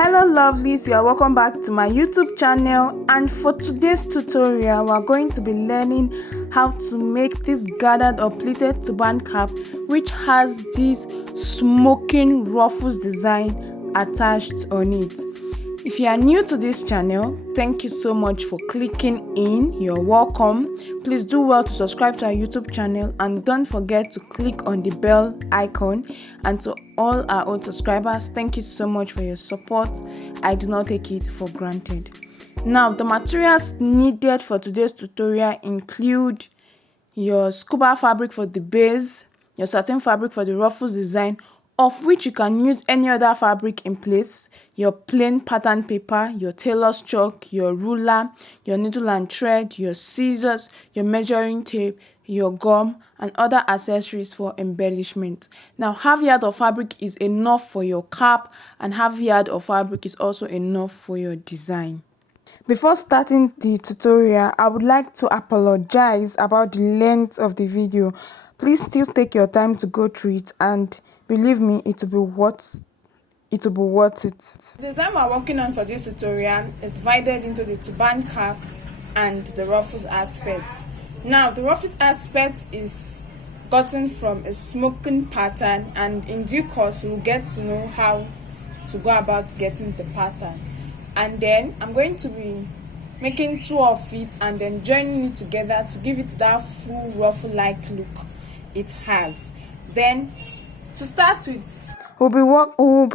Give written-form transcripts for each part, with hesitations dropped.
Hello lovelies, you are welcome back to my YouTube channel, and for today's tutorial we are going to be learning how to make this gathered or pleated turban cap which has this smoking ruffles design attached on it. If you are new to this channel, thank you so much for clicking in. You're welcome. Please do well to subscribe to our YouTube channel and don't forget to click on the bell icon. And to all our old subscribers, thank you so much for your support. I do not take it for granted. Now, the materials needed for today's tutorial include your scuba fabric for the base, your satin fabric for the ruffles design, of which you can use any other fabric in place, your plain pattern paper, your tailor's chalk, your ruler, your needle and thread, your scissors, your measuring tape, your gum, and other accessories for embellishment. Now, half yard of fabric is enough for your cap, and half yard of fabric is also enough for your design. Before starting the tutorial, I would like to apologize about the length of the video. Please still take your time to go through it, and believe me, it will be worth it. The design we are working on for this tutorial is divided into the turban cap and the ruffles aspect. Now, the ruffles aspect is gotten from a smoking pattern, and in due course we'll get to know how to go about getting the pattern. And then I'm going to be making two of it and then joining it together to give it that full ruffle like look it has. Then to start with, we'll be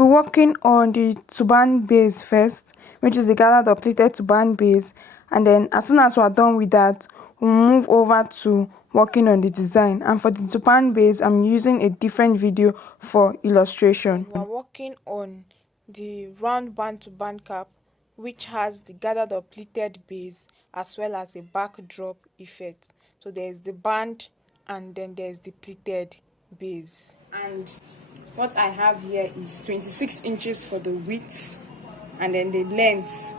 working on the turban base first, which is the gathered or pleated turban base, and then as soon as we're done with that, we'll move over to working on the design. And for the turban base, I'm using a different video for illustration. We're working on the round band turban cap, which has the gathered or pleated base as well as a backdrop effect. So there's the band and then there's the pleated base. And what I have here is 26 inches for the width, and then the length,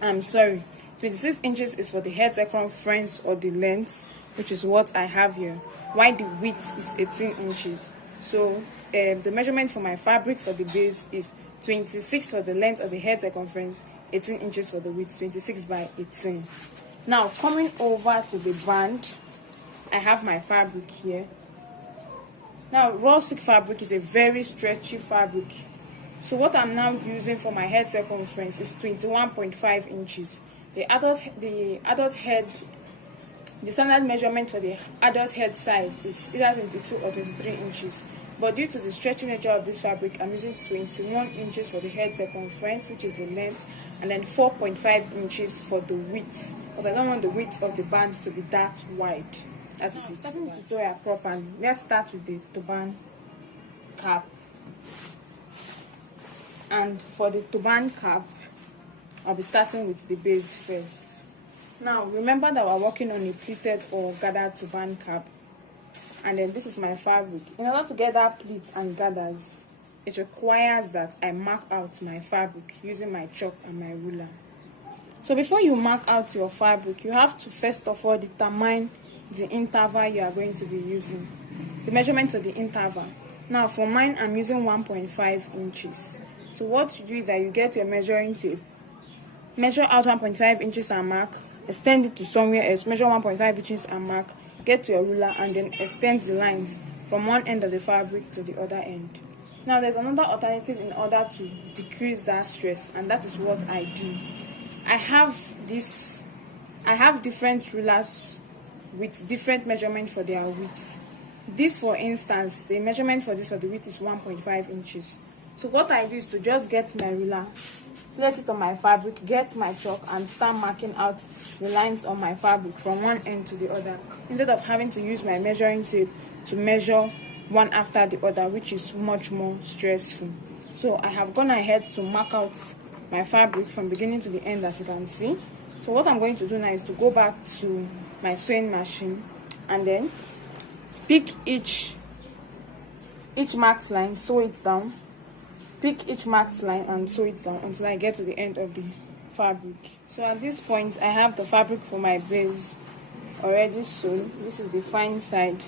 26 inches is for the head circumference or the length, which is what I have here, while the width is 18 inches. So the measurement for my fabric for the base is 26 for the length of the head circumference, 18 inches for the width, 26 by 18. Now, coming over to the band, I have my fabric here. Now, raw silk fabric is a very stretchy fabric. So what I'm now using for my head circumference is 21.5 inches. The standard measurement for the adult head size is either 22 or 23 inches. But due to the stretchy nature of this fabric, I'm using 21 inches for the head circumference, which is the length, and then 4.5 inches for the width, because I don't want the width of the band to be that wide. That is it. Starting the tutorial proper, let's start with the turban cap. And for the turban cap, I'll be starting with the base first. Now, remember that we're working on a pleated or gathered turban cap. And then this is my fabric. In order to get that pleats and gathers, it requires that I mark out my fabric using my chalk and my ruler. So before you mark out your fabric, you have to first of all determine the interval you are going to be using, the measurement for the interval. Now, for mine, I'm using 1.5 inches. So what you do is that you get your measuring tape, measure out 1.5 inches and mark, extend it to somewhere else, measure 1.5 inches and mark, get to your ruler, and then extend the lines from one end of the fabric to the other end. Now, there's another alternative in order to decrease that stress, and that is what I do. I have different rulers with different measurement for their width. This, for instance, the measurement for this for the width is 1.5 inches. So what I do is to just get my ruler, place it on my fabric, get my chalk, and start marking out the lines on my fabric from one end to the other, instead of having to use my measuring tape to measure one after the other, which is much more stressful. So I have gone ahead to mark out my fabric from beginning to the end, as you can see. So what I'm going to do now is to go back to my sewing machine and then pick each marked line, sew it down, pick each marked line and sew it down until I get to the end of the fabric. So at this point, I have the fabric for my base already sewn. This is the fine side.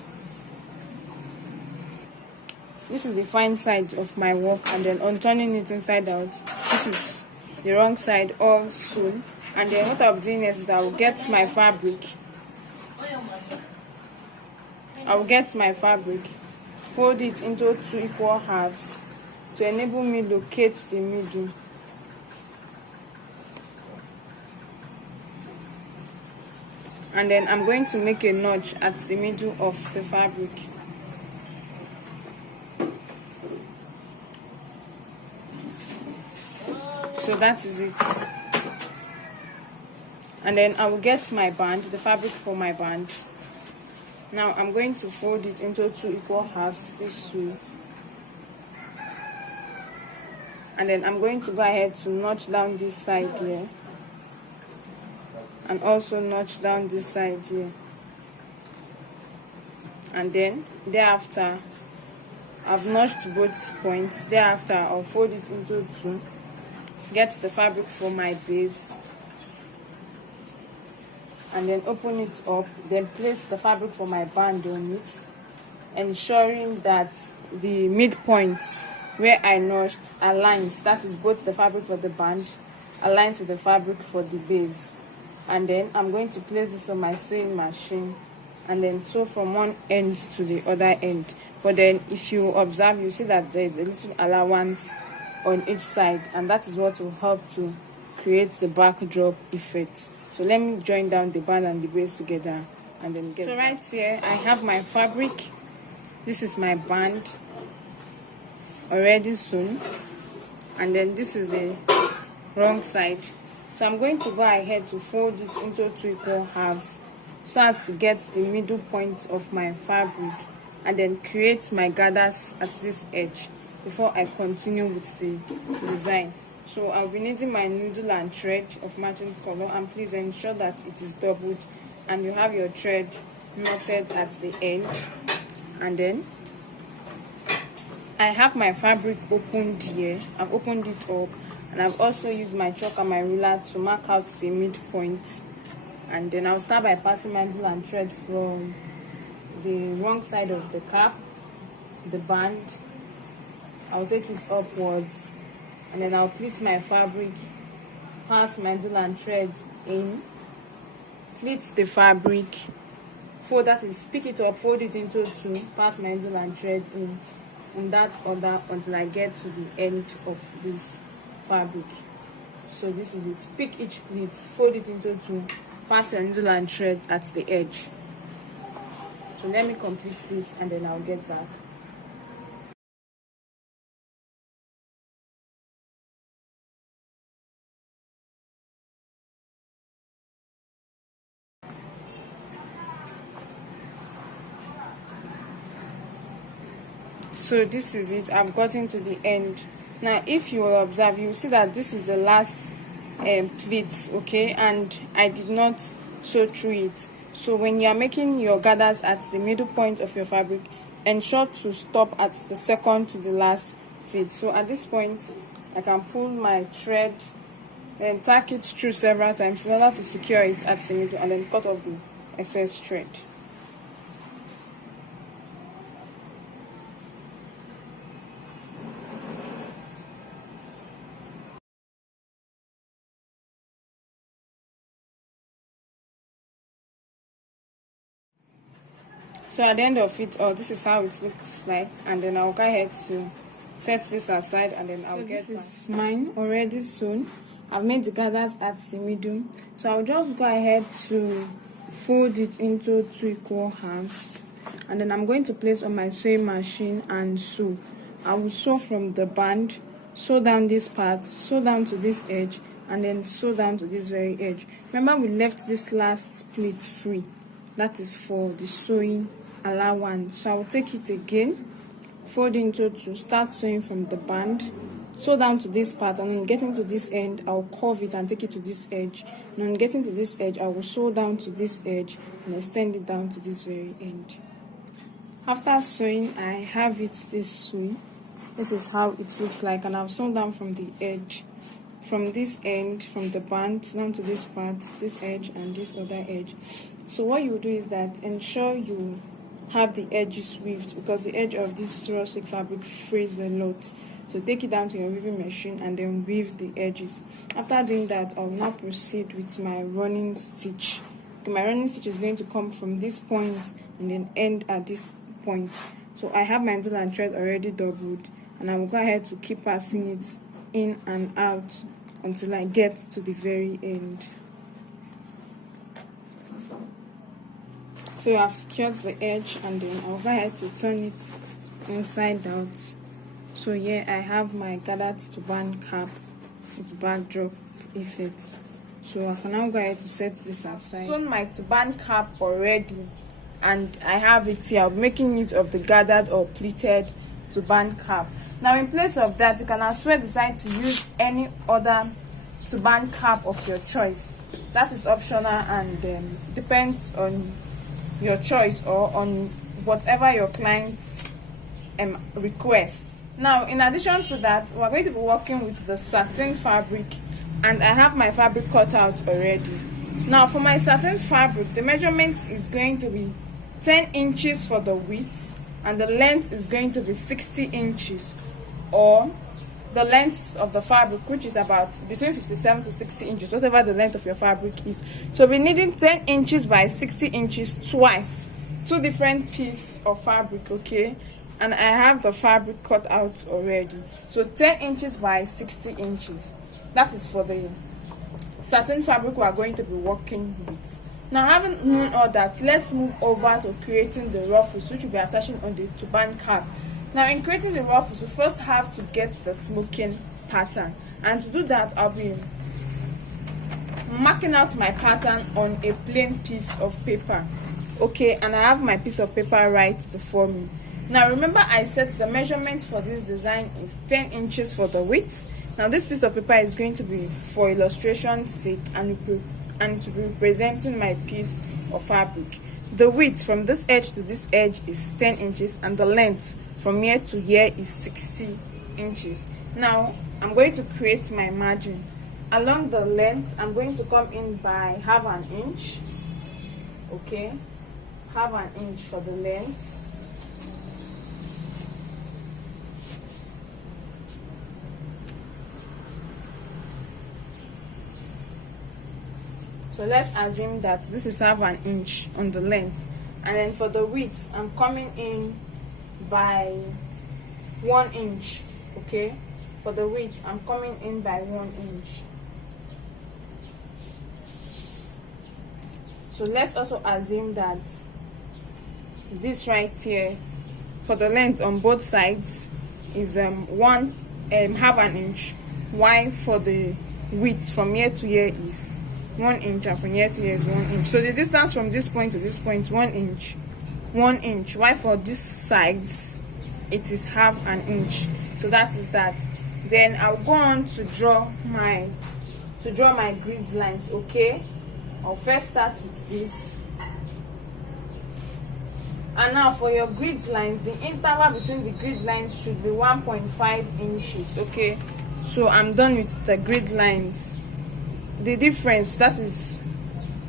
this is the fine side of my work, and then on turning it inside out, this is the wrong side all sewn. And then what I'm doing is that I'll get my fabric, fold it into 2 equal halves to enable me locate the middle. And then I'm going to make a notch at the middle of the fabric. So that is it. And then I will get my band, the fabric for my band. Now I'm going to fold it into 2 equal halves this way. And then I'm going to go ahead to notch down this side here. And also notch down this side here. And then thereafter, I've notched both points. Thereafter, I'll fold it into 2. Get the fabric for my base. And then open it up. Then place the fabric for my band on it, ensuring that the midpoint where I notched aligns. That is both the fabric for the band aligns with the fabric for the base. And then I'm going to place this on my sewing machine and then sew from one end to the other end. But then if you observe, you see that there is a little allowance on each side, and that is what will help to create the backdrop effect. So let me join down the band and the base together and then get. So right here I have my fabric. This is my band already sewn, and then this is the wrong side. So I'm going to go ahead to fold it into 2 equal halves so as to get the middle point of my fabric, and then create my gathers at this edge before I continue with the design. So I'll be needing my needle and thread of matching color, and please ensure that it is doubled and you have your thread knotted at the end. And then I have my fabric opened here. I've opened it up, and I've also used my chalk and my ruler to mark out the midpoint. And then I'll start by passing my needle and thread from the wrong side of the cap, the band. I'll take it upwards, and then I'll pleat my fabric, pass my needle and thread in, pleat the fabric, fold, that is, pick it up, fold it into 2, pass my needle and thread in that order until I get to the end of this fabric. So this is it. Pick each pleat, fold it into 2, pass your needle and thread at the edge. So let me complete this and then I'll get back. So this is it. I've gotten to the end. Now if you will observe, you will see that this is the last pleat, okay, and I did not sew through it. So when you are making your gathers at the middle point of your fabric, ensure to stop at the second to the last pleat. So at this point I can pull my thread and tack it through several times in order to secure it at the middle, and then cut off the excess thread. So at the end of it, this is how it looks like, and then I'll go ahead to set this aside, and then I'll get. This is mine already sewn. I've made the gathers at the middle, so I'll just go ahead to fold it into 2 equal halves, and then I'm going to place on my sewing machine and sew. I will sew from the band, sew down this part, sew down to this edge, and then sew down to this very edge. Remember, we left this last pleat free. That is for the sewing allowance. So I'll take it again, fold into 2, start sewing from the band, sew down to this part, and then getting to this end, I'll curve it and take it to this edge. And on getting to this edge, I will sew down to this edge and extend it down to this very end. After sewing, I have it this way. This is how it looks like, and I've sewn down from the edge, from this end, from the band down to this part, this edge and this other edge. So what you do is that ensure you have the edges weaved, because the edge of this raw silk fabric frays a lot. So take it down to your weaving machine and then weave the edges. After doing that, I'll now proceed with my running stitch. Okay, my running stitch is going to come from this point and then end at this point. So I have my needle and thread already doubled, and I will go ahead to keep passing it in and out until I get to the very end. So I've secured the edge, and then I'll go ahead to turn it inside out. So here I have my gathered turban cap with backdrop effect. So I can now go ahead to set this aside. I've sewn my turban cap already, and I have it here. I'll be making use of the gathered or pleated turban cap. Now in place of that, you can as well decide to use any other turban cap of your choice. That is optional and depends on your choice or on whatever your clients requests. Now in addition to that, we're going to be working with the satin fabric, and I have my fabric cut out already. Now for my satin fabric, the measurement is going to be 10 inches for the width, and the length is going to be 60 inches, or the length of the fabric, which is about between 57 to 60 inches, whatever the length of your fabric is. So we're needing 10 inches by 60 inches twice, two different pieces of fabric, okay? And I have the fabric cut out already. So 10 inches by 60 inches. That is for the satin fabric we are going to be working with. Now, having known all that, let's move over to creating the ruffles, which will be attaching on the turban cap. Now in creating the ruffles, we first have to get the smoking pattern, and to do that I'll be marking out my pattern on a plain piece of paper, okay? And I have my piece of paper right before me. Now remember, I said the measurement for this design is 10 inches for the width. Now this piece of paper is going to be for illustration's sake, and to be representing my piece of fabric. The width from this edge to this edge is 10 inches, and the length from here to here is 60 inches. Now I'm going to create my margin. Along the length, I'm going to come in by half an inch, okay? Half an inch for the length. So let's assume that this is half an inch on the length, and then for the width, I'm coming in by 1 inch, okay? For the width, I'm coming in by 1 inch. So let's also assume that this right here, for the length on both sides, is half an inch, while for the width from here to here is 1 inch, and from here to here is 1 inch. So the distance from this point to this point, 1 inch, 1 inch. While for these sides, it is half an inch. So that is that. Then I'll go on to draw my grid lines, okay? I'll first start with this. And now for your grid lines, the interval between the grid lines should be 1.5 inches, okay? So I'm done with the grid lines. The difference, that is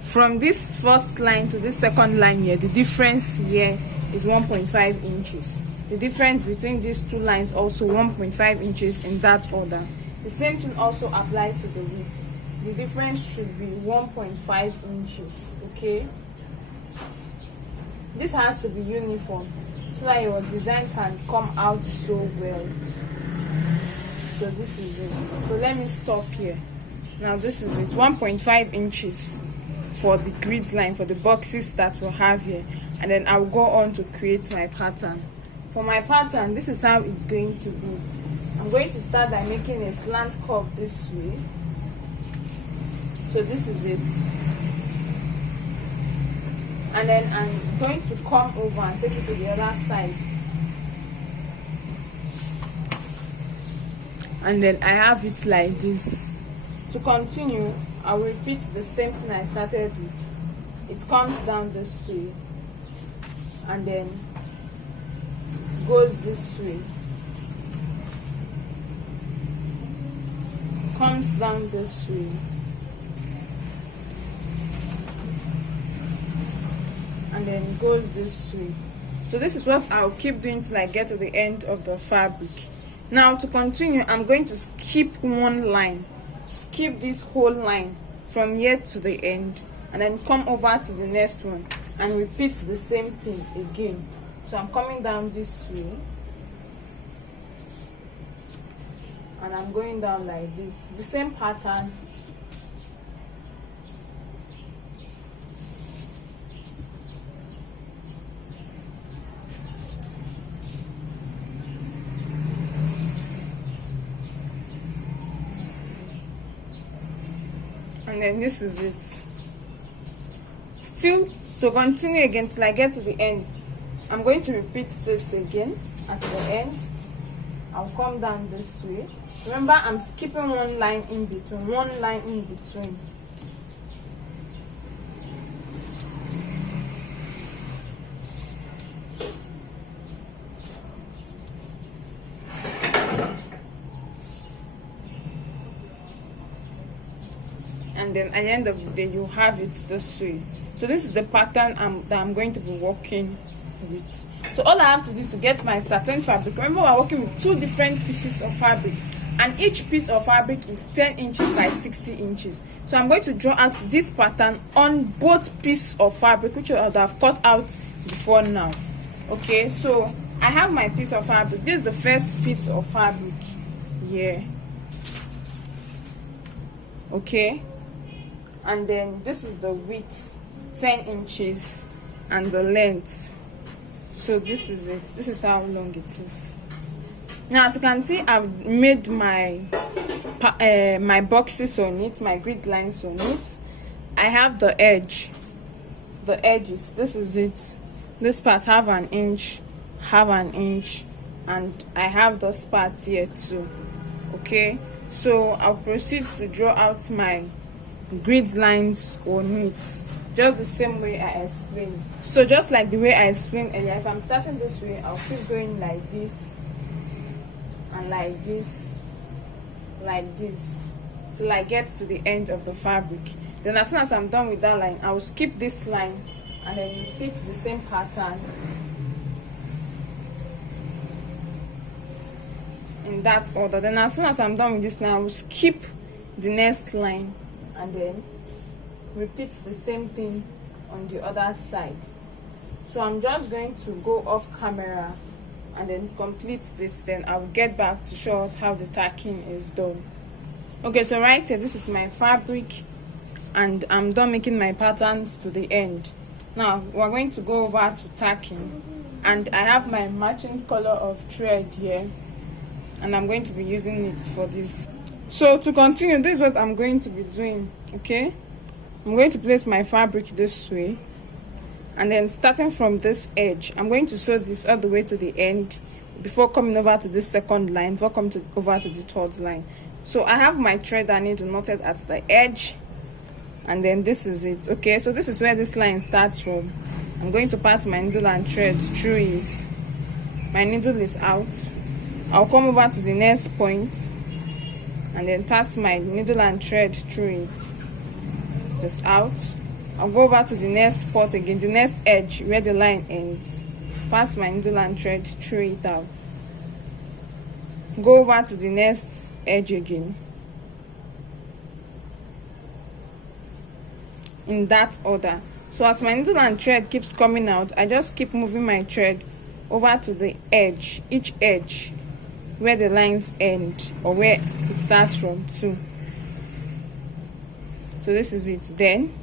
from this first line to this second line here, the difference here is 1.5 inches. The difference between these two lines also 1.5 inches in that order. The same thing also applies to the width. The difference should be 1.5 inches, okay? This has to be uniform so that your design can come out so well. So this is it. So let me stop here. Now this is it, 1.5 inches for the grid line, for the boxes that we'll have here. And then I'll go on to create my pattern. For my pattern, this is how it's going to be. I'm going to start by making a slant curve this way. So this is it. And then I'm going to come over and take it to the other side. And then I have it like this. To continue, I will repeat the same thing I started with. It comes down this way and then goes this way, comes down this way, and then goes this way. So this is what I'll keep doing till I get to the end of the fabric. Now to continue, I'm going to skip one line, skip this whole line from here to the end, and then come over to the next one and repeat the same thing again. So I'm coming down this way and I'm going down like this, the same pattern. And then this is it. Still, to continue again till I get to the end, I'm going to repeat this again. At the end, I'll come down this way. Remember, I'm skipping one line in between. And then at the end of the day, you have it this way. So this is the pattern that I'm going to be working with. So all I have to do is to get my satin fabric. Remember, we're working with 2 different pieces of fabric, and each piece of fabric is 10 inches by 60 inches. So I'm going to draw out this pattern on both pieces of fabric, which I would have cut out before now. Okay, so I have my piece of fabric. This is the first piece of fabric here. Okay, and then this is the width, 10 inches, and the length. So this is it. This is how long it is. Now, as you can see, I've made my my boxes on it, my grid lines on it. I have the edge, the edges. This is it. This part have an inch, and I have this part here too. Okay, so I'll proceed to draw out my grid lines on it, just the same way I explained. So just like the way I explained earlier, if I'm starting this way, I'll keep going like this and like this till I get to the end of the fabric. Then as soon as I'm done with that line, I will skip this line and then repeat the same pattern in that order. Then as soon as I'm done with this line, I will skip the next line and then repeat the same thing on the other side. So I'm just going to go off camera and then complete this, then I'll get back to show us how the tacking is done. Okay, so right here, this is my fabric and I'm done making my patterns to the end. Now we're going to go over to tacking, and I have my matching color of thread here and I'm going to be using it for this. So to continue, this is what I'm going to be doing. Okay, I'm going to place my fabric this way, and then starting from this edge, I'm going to sew this all the way to the end before coming over to this second line, before coming over to the third line. So I have my thread I need to knot it at the edge, and then this is it. Okay, so this is where this line starts from. I'm going to pass my needle and thread through it. My needle is out. I'll come over to the next point and then pass my needle and thread through it. Just out. I'll go over to the next spot again, the next edge where the line ends. Pass my needle and thread through it out. Go over to the next edge again. In that order. So as my needle and thread keeps coming out, I just keep moving my thread over to the edge, each edge where the lines end or where it starts from too. So this is it. Then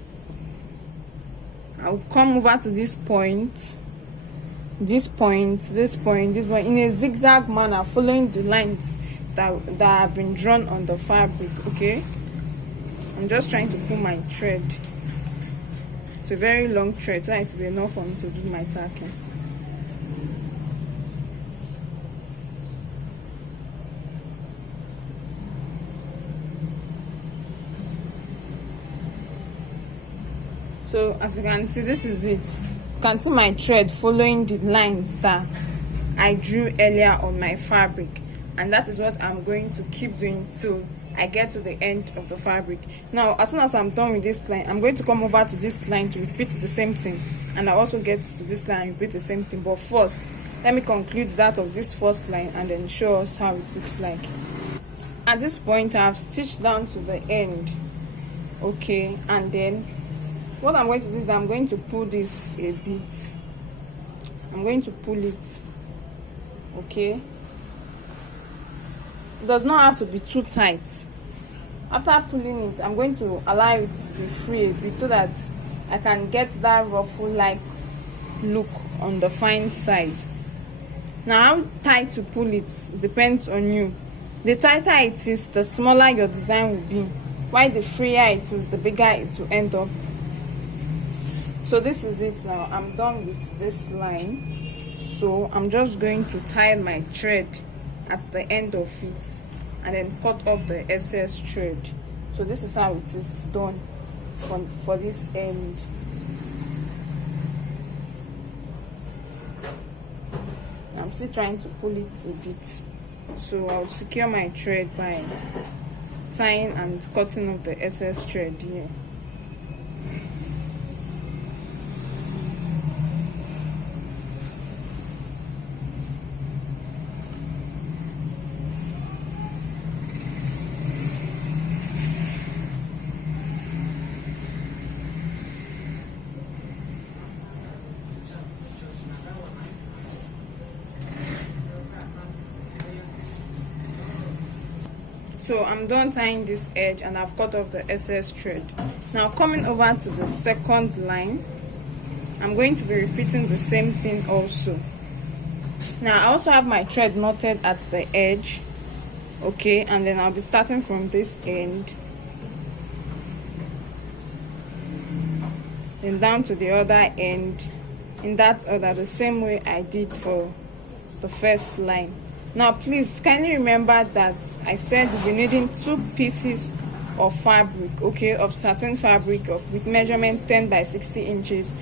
I'll come over to this point, this point in a zigzag manner, following the lines that have been drawn on the fabric. Okay, I'm just trying to pull my thread. It's a very long thread, so it will be enough for me to do my tacking. So as you can see, this is it. You can see my thread following the lines that I drew earlier on my fabric, and that is what I'm going to keep doing till I get to the end of the fabric. Now as soon as I'm done with this line, I'm going to come over to this line to repeat the same thing, and I also get to this line and repeat the same thing. But first, let me conclude that of this first line and then show us how it looks like. At this point, I have stitched down to the end, okay, and then what I'm going to do is that I'm going to pull this a bit. I'm going to pull it, okay. It does not have to be too tight. After pulling it, I'm going to allow it to be free a bit so that I can get that ruffle like look on the fine side. Now how tight to pull it depends on you. The tighter it is, the smaller your design will be, while the freer it is, the bigger it will end up. So this is it now. I'm done with this line, so I'm just going to tie my thread at the end of it and then cut off the excess thread. So this is how it is done for this end. I'm still trying to pull it a bit, so I'll secure my thread by tying and cutting off the excess thread here. So I'm done tying this edge and I've cut off the excess thread. Now coming over to the second line, I'm going to be repeating the same thing also. Now I also have my thread knotted at the edge, okay, and then I'll be starting from this end then down to the other end in that order, the same way I did for the first line. Now please kindly remember that I said we're needing 2 pieces of fabric, okay, of satin fabric with measurement 10 by 60 inches,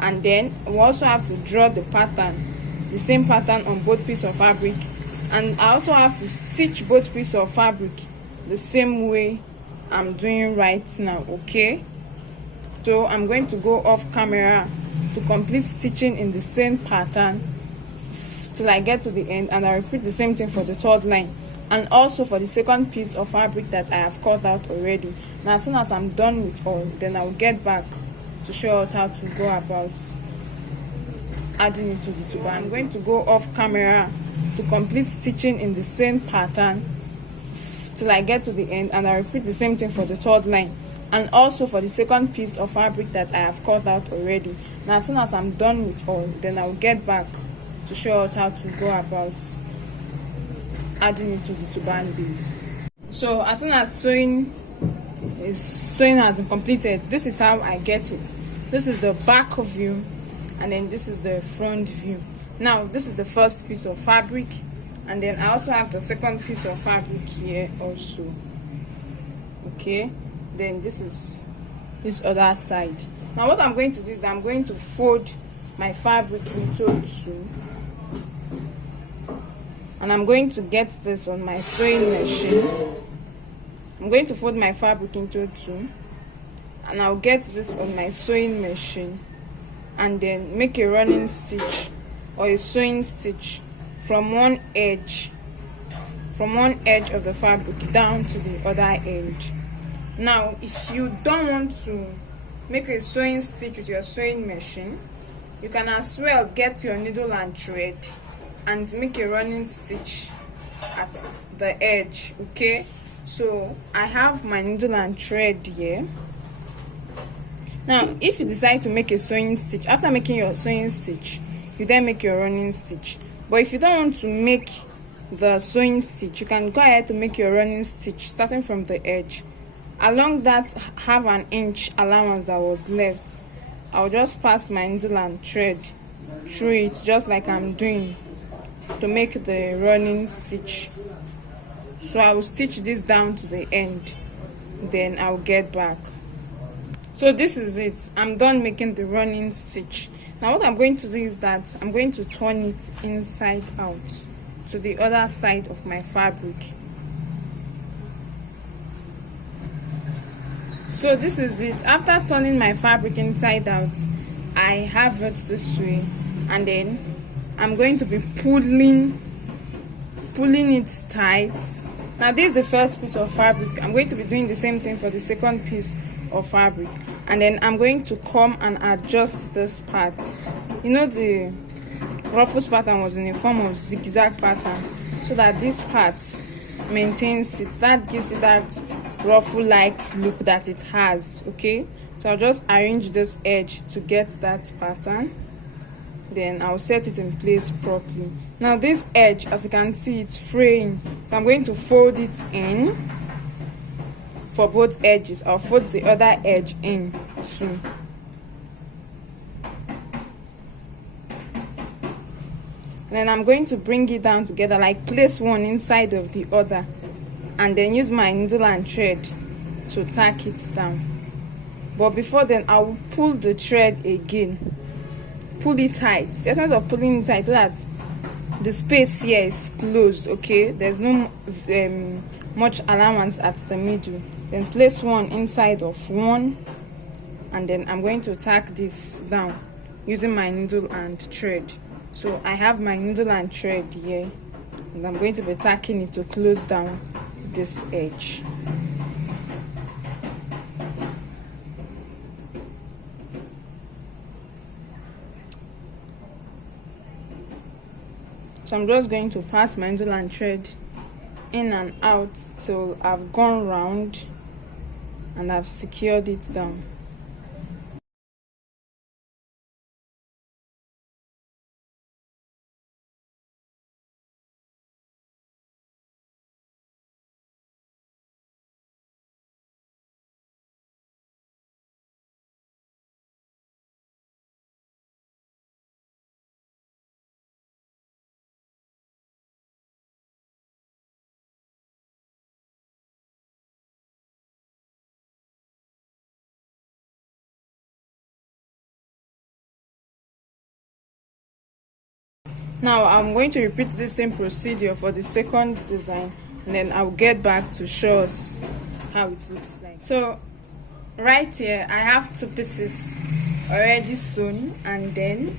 and then we also have to draw the pattern, the same pattern on both pieces of fabric, and I also have to stitch both pieces of fabric the same way I'm doing right now, okay. So I'm going to go off camera to complete stitching in the same pattern till I get to the end, and I repeat the same thing for the third line and also for the second piece of fabric that I have cut out already. Now as soon as I'm done with all, then I'll get back to show us how to go about adding it to the turban. I'm going to go off camera to complete stitching in the same pattern till I get to the end, and I repeat the same thing for the third line and also for the second piece of fabric that I have cut out already. Now as soon as I'm done with all, then I'll get back to show us how to go about adding it to the turban base. So as soon as sewing has been completed, this is how I get it. This is the back view, and then this is the front view. Now this is the first piece of fabric, and then I also have the second piece of fabric here also, okay. Then this is this other side. Now what I'm going to do is I'm going to fold my fabric into 2, and I'm going to get this on my sewing machine. I'm going to fold my fabric into 2, and I'll get this on my sewing machine and then make a running stitch or a sewing stitch from one edge of the fabric down to the other end. Now if you don't want to make a sewing stitch with your sewing machine, you can as well get your needle and thread and make a running stitch at the edge, okay. So I have my needle and thread here. Now if you decide to make a sewing stitch, after making your sewing stitch, you then make your running stitch. But if you don't want to make the sewing stitch, you can go ahead to make your running stitch starting from the edge. Along that half an inch allowance that was left, I'll just pass my needle and thread through it just like I'm doing to make the running stitch. So I will stitch this down to the end, then I'll get back. So this is it. I'm done making the running stitch. Now what I'm going to do is that I'm going to turn it inside out to the other side of my fabric. So this is it. After turning my fabric inside out, I have it this way, and then I'm going to be pulling it tight. Now this is the first piece of fabric. I'm going to be doing the same thing for the second piece of fabric, and then I'm going to come and adjust this part. You know, the Ruffles pattern was in a form of zigzag pattern, so that this part maintains it. That gives it that ruffle like look that it has. Okay, so I'll just arrange this edge to get that pattern, then I'll set it in place properly. Now this edge, as you can see, it's fraying, so I'm going to fold it in for both edges. I'll fold the other edge in too. And then I'm going to bring it down together, like place one inside of the other, and then use my needle and thread to tack it down. But before then, I will pull the thread again. Pull it tight. The essence of pulling it tight so that the space here is closed. Okay, there's no much allowance at the middle. Then place one inside of one, and then I'm going to tack this down using my needle and thread. So I have my needle and thread here, and I'm going to be tacking it to close down this edge. So I'm just going to pass my needle and thread in and out till I've gone round and I've secured it down. Now I'm going to repeat the same procedure for the second design, and then I'll get back to show us how it looks like. So right here I have two pieces already sewn, and then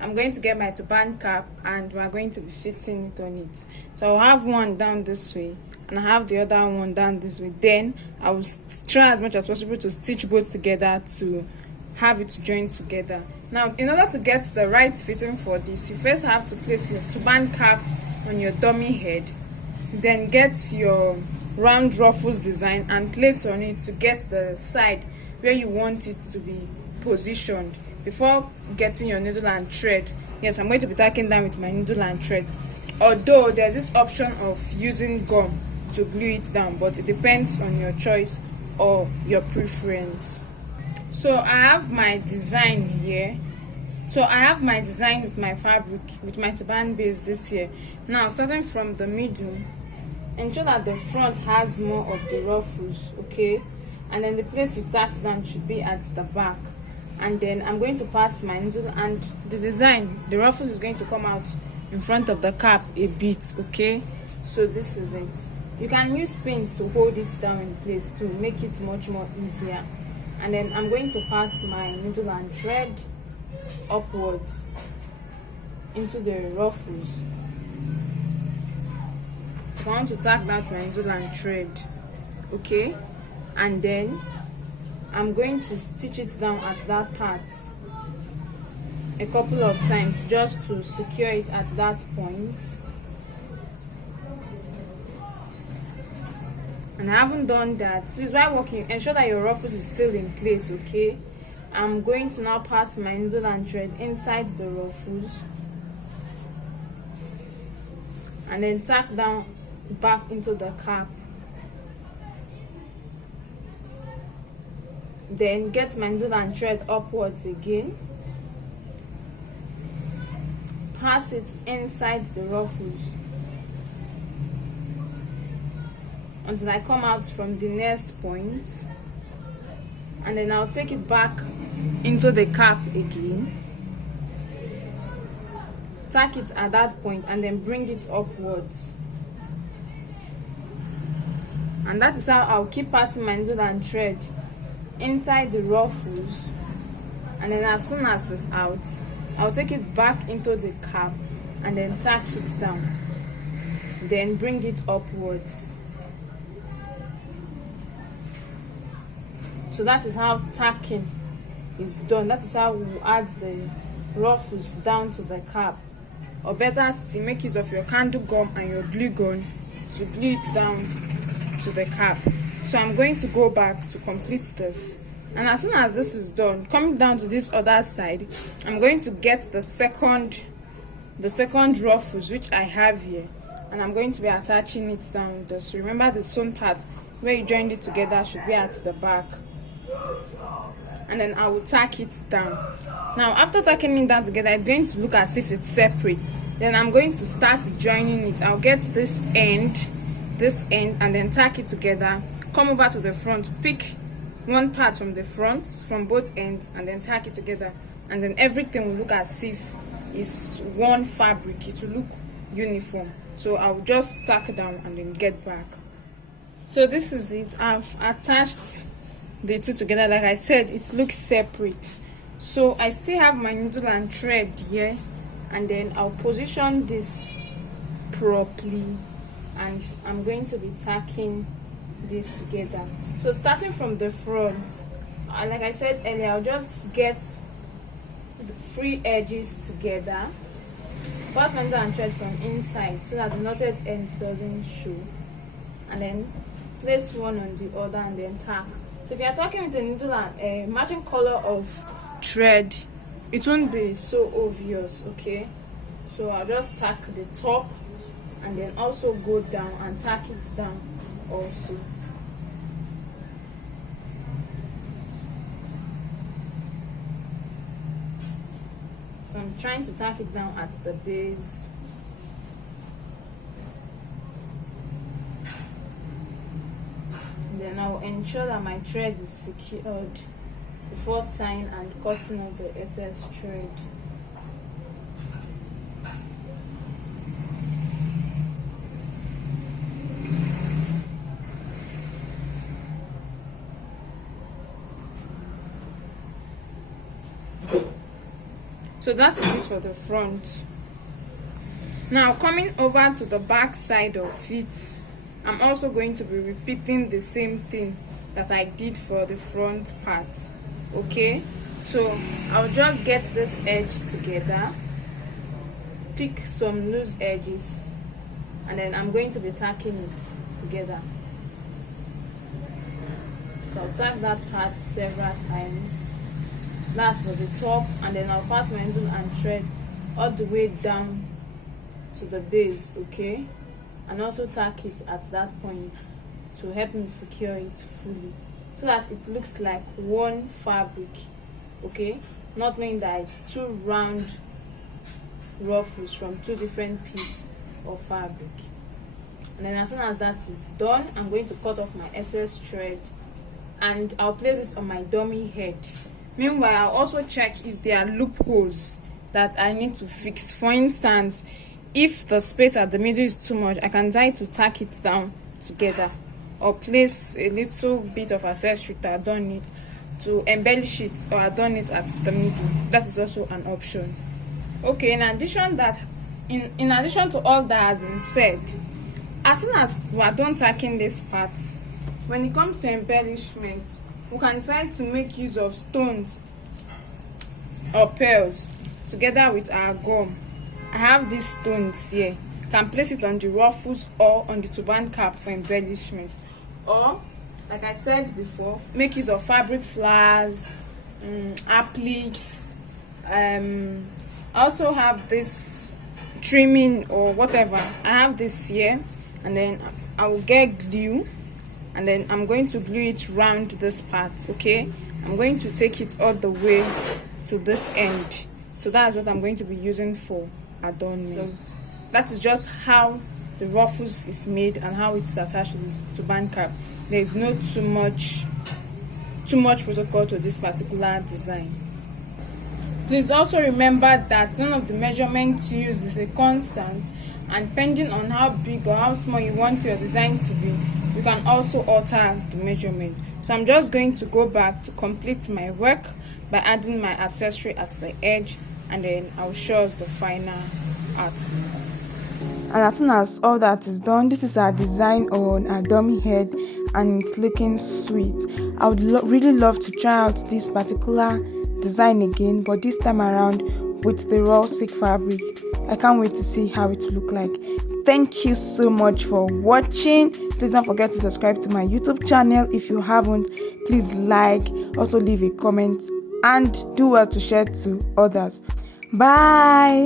I'm going to get my turban cap and we're going to be fitting it on it. So I'll have one down this way and I have the other one down this way. Then I will try as much as possible to stitch both together to have it joined together. Now, in order to get the right fitting for this, you first have to place your turban cap on your dummy head, then get your round ruffles design and place on it to get the side where you want it to be positioned before getting your needle and thread. Yes, I'm going to be tacking down with my needle and thread, although there's this option of using gum to glue it down, but it depends on your choice or your preference. So I have my design here. So I have my design with my fabric, with my turban base this here. Now, starting from the middle, ensure that the front has more of the ruffles, okay? And then the place you tack down should be at the back. And then I'm going to pass my needle, and the design, the ruffles is going to come out in front of the cap a bit, okay? So this is it. You can use pins to hold it down in place to make it much more easier. And then I'm going to pass my needle and thread upwards into the ruffles. So I want to tack that my needle and thread, okay? And then I'm going to stitch it down at that part a couple of times just to secure it at that point. And I haven't done that. Please, while working, ensure that your ruffles is still in place, okay? I'm going to now pass my needle and thread inside the ruffles and then tack down back into the cap. Then get my needle and thread upwards again, pass it inside the ruffles until I come out from the next point, and then I'll take it back into the cap again, tack it at that point, and then bring it upwards and that is how I'll keep passing my needle and thread inside the ruffles, and then as soon as it's out, I'll take it back into the cap and then tack it down, then bring it upwards. So that is how tacking is done. That is how we add the ruffles down to the cap, or better still, make use of your candle gum and your glue gun to glue it down to the cap. So I'm going to go back to complete this, and as soon as this is done, coming down to this other side, I'm going to get the second ruffles which I have here, and I'm going to be attaching it down. Just remember the sewn part where you joined it together should be at the back, and then I will tack it down. Now after tacking it down together, it's going to look as if it's separate. Then I'm going to start joining it. I'll get this end, and then tack it together, come over to the front, pick one part from the front, from both ends, and then tack it together, and then everything will look as if it's one fabric. It will look uniform. So I'll just tack down and then get back. So this is it. I've attached the two together. Like I said, it looks separate, so I still have my needle and thread here, and then I'll position this properly, and I'm going to be tacking this together. So starting from the front, like I said earlier, I'll just get the three edges together, pass my needle and thread from inside so that the knotted end doesn't show, and then place one on the other and then tack. So if you're tacking with a needle and a matching color of thread, it won't be so obvious, okay? So I'll just tack the top and then also go down and tack it down also. So I'm trying to tack it down at the base. Then I'll ensure that my thread is secured before tying and cutting off the excess thread. So that is it for the front. Now coming over to the back side of it, I'm also going to be repeating the same thing that I did for the front part. Okay, so I'll just get this edge together, pick some loose edges, and then I'm going to be tacking it together. So I'll tack that part several times. That's for the top, and then I'll pass my needle and thread all the way down to the base, okay, and also tack it at that point to help me secure it fully, so that it looks like one fabric, okay, not knowing that it's two round ruffles from two different pieces of fabric. And then as soon as that is done, I'm going to cut off my excess thread and I'll place this on my dummy head. Meanwhile, I'll also check if there are loopholes that I need to fix. For instance, if the space at the middle is too much, I can try to tack it down together, or place a little bit of accessory to adorn it, to embellish it or adorn it at the middle. That is also an option. Okay, in addition to all that has been said, as soon as we are done tacking this part, when it comes to embellishment, we can try to make use of stones or pearls together with our gum. I have these stones here. You can place it on the ruffles or on the turban cap for embellishment. Or, like I said before, make use of fabric flowers, appliques. I also have this trimming or whatever. I have this here, and then I will get glue, and then I'm going to glue it round this part, okay? I'm going to take it all the way to this end. So that's what I'm going to be using for adornment. So that is just how the ruffles is made and how it's attached to this turban cap. There is no too much protocol to this particular design. Please also remember that none of the measurements you use is a constant, and depending on how big or how small you want your design to be, you can also alter the measurement. So I'm just going to go back to complete my work by adding my accessory at the edge, and then I'll show us the final art. And as soon as all that is done, this is our design on our dummy head, and it's looking sweet. I would really love to try out this particular design again, but this time around with the raw silk fabric. I can't wait to see how it will look like. Thank you so much for watching. Please don't forget to subscribe to my YouTube channel if you haven't. Please like, also leave a comment, and do well to share to others. Bye.